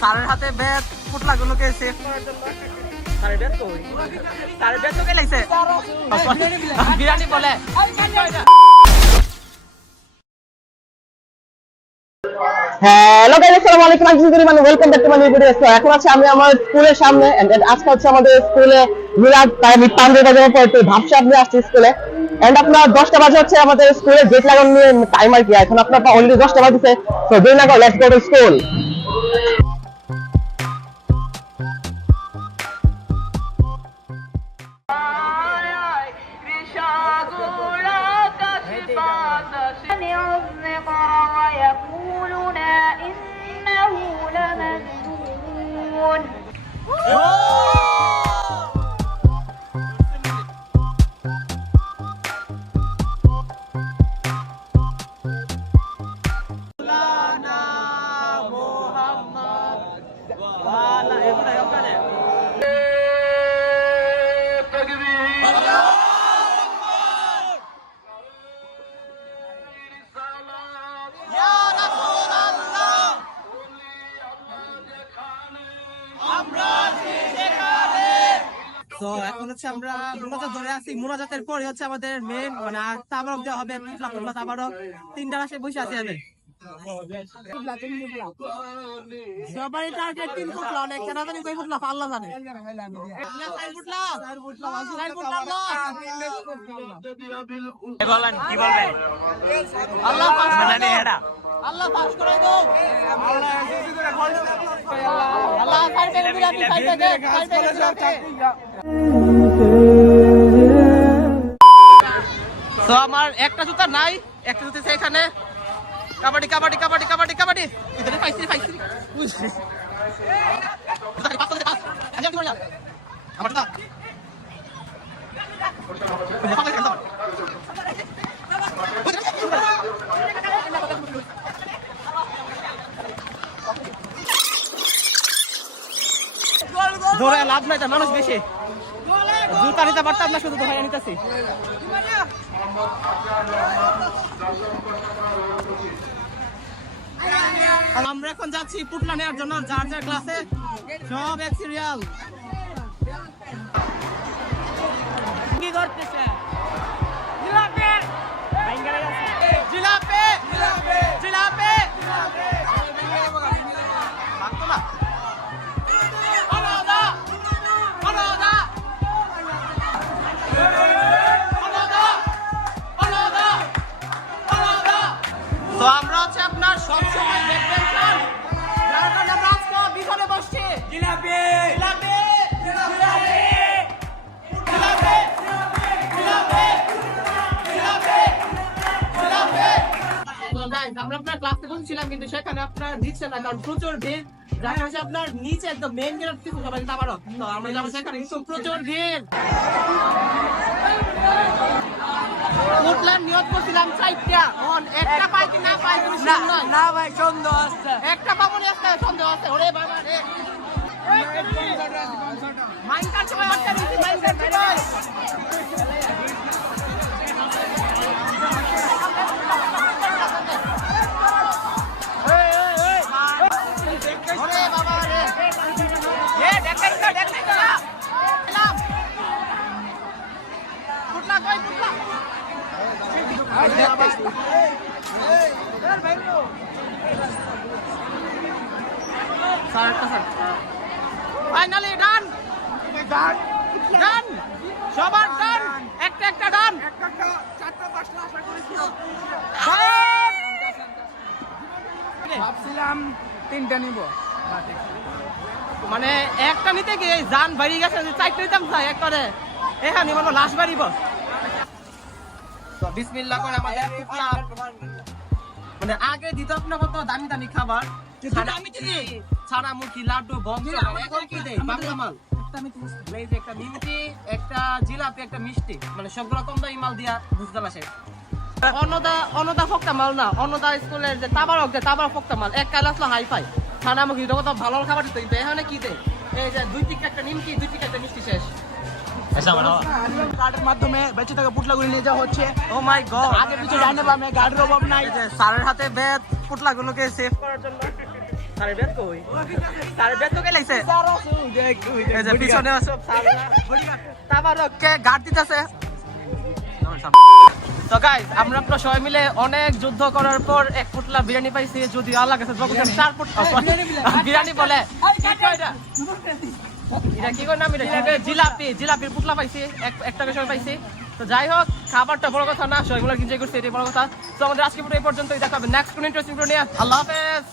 স্যারের হাতে bat পুটলাগুলোকে save করার জন্য। স্যারের ব্যাট কই? স্যারের ব্যাট তো কে লাগছে? বিরিয়ানি বলে। হ্যালো গাইস, আসসালামু আলাইকুম। Welcome back to my new video. এখন আছে আমি আমার স্কুলের সামনে এন্ড আজকে হচ্ছে আমাদের স্কুলে মিলাদ, তাই আমি পাঞ্জাবি বাজানোর পর একটু ভাবছি আপনি আসছি স্কুলে এন্ড আপনার 10টা বাজে হচ্ছে আমাদের স্কুলে গেট লাগানো নিয়ে টাইম আর কি। এখন আপনার অলরেডি 10টা বাজছে, তো দেরি না করে লেটস গো টু স্কুল। ويقولون إنه لمجنون তো এখন হচ্ছে আমরা মোনাজাত ধরে আছি। মোনাজাতের পরে হচ্ছে আমাদের মেন মানে তাবারক দেওয়া হবে। তাবারক 3টা রাশে বসে আছে এদের সবারই টার্গেট 3 ফুট লাউন। একটা না জানি কই ফুট লাফ আল্লাহ জানে। কি বলবে? আল্লাহ পাস করে দাও, এটা আল্লাহ পাস করে দাও, আল্লাহ সাইডে বিলাতি সাইডে দে, সাইডে বিলাতি। তো আমার একটা জুতা নাই, একটা জুতা আছে এখানে। কাবাডি কাবাডি কাবাডি কাবাডি কাবাডি ইধরে পাইছি পাইছি আমার জুতা ধরে লাভ নাই, মানুষ বেশি জুতা নিতে পারতাম না, শুধু ধরে নিতেছি। আমরা এখন যাচ্ছি পুটলা নেওয়ার জন্য। যার যার ক্লাসে সব এক সিরিয়াল। কি করতেছে? জিলাপি জিলাপি জিলাপি ভাগতো না। তো আমরা হচ্ছে আপনার সবসময় দেখবেন স্যার, যার কারণে আমরা আজকে বিছানে বসছি। জিলাপি জিলাপি জিলাপি জিলাপি জিলাপি জিলাপি জিলাপি। তো গাইস, আমরা আপনার ক্লাসে বসছিলাম কিন্তু সেখানে আপনার নিচে না, কারণ প্রচুর ভিড়। যার কারণে আপনার নিচে একদম মেইন গেট থেকে সবাই তাবারক। তো আমরা যাবো সেখানে, কিন্তু প্রচুর ভিড়। উঠলাম, নিয়ত করছিলাম 4টা, একটা পাই কি না পাই তুমি না ভাই, সন্দেহ আছে। একটা পাবো না, একটা সন্দেহ আছে। ওরে বাবা রে, মাইন্ডার সময় আটটা দিছি, মাইন্ডার সময় ওরে বাবা রে, এ দেখাই না দেখাই না এলাম। পুটলা কই পুটলা? ফাইনালি ডান ডান ডান, সবার ডান, একটা একটা ডান। ভাবছিলাম 3টা নিব, মানে একটা নিতে গিয়ে জান বাড়ি গেছে। 4টা নিতাম চাই একবারে, এখানে বলবো লাশ বাড়িব। বিসমিল্লাহ করে আমাদের পুটলা মানে আগে দিত আপনার কত দামি দামি খাবার, ছাড়া মুখি লাড্ডু বম এখন কি দেয় বাংলা মাল। এই যে একটা নিমকি, একটা জিলাপি, একটা মিষ্টি, মানে সবগুলো কম দামি মাল দিয়া বুঝতে পারছে। অন্নদা ফক্তা মাল না, অন্নদা স্কুলের যে তাবারক যে তাবারক ফক্তা মাল এক কাল আসলো হাই ফাই। ছাড়া মুখি কত ভালো খাবার দিত, কিন্তু এখানে কি দেয় এই যে 2 টিকা একটা নিমকি, 2 টিকা একটা মিষ্টি শেষ। কার্ডের মাধ্যমে বেঁচে থাকা পুটলাগুলি নিয়ে যাওয়া হচ্ছে। ও মাই গড, আগে পিছু জানে পাবে, গাড়ির অভাব নাই। স্যারের হাতে ব্যাট পুটলাগুলোকে সেভ করার জন্য। স্যারের বেত কই স্যারের বেত তো কে লাগছে এই যে পিছনে সব স্যাররা তাবারককে গার্ড দিতেছে। তো গাইস আমরা তো সবাই মিলে অনেক যুদ্ধ করার পর এক পুটলা বিরিয়ানি পাইছি, যদি আল্লাহ কাছে বলছেন 4 ফুট বিরিয়ানি বলে কি কয় এটা এটা কি কয় নাম এটা জিলাপির পুটলা পাইছি, একটা সময় পাইছি। তো যাই হোক খাবারটা বড় কথা না, সবাই মিলে এনজয় করছি, এটাই বড় কথা। তো আমাদের আজকে ভিডিও এই পর্যন্তই, দেখা হবে নেক্সট কোন ইন্টারেস্টিং ভিডিও নিয়ে। আল্লাহ হাফেজ।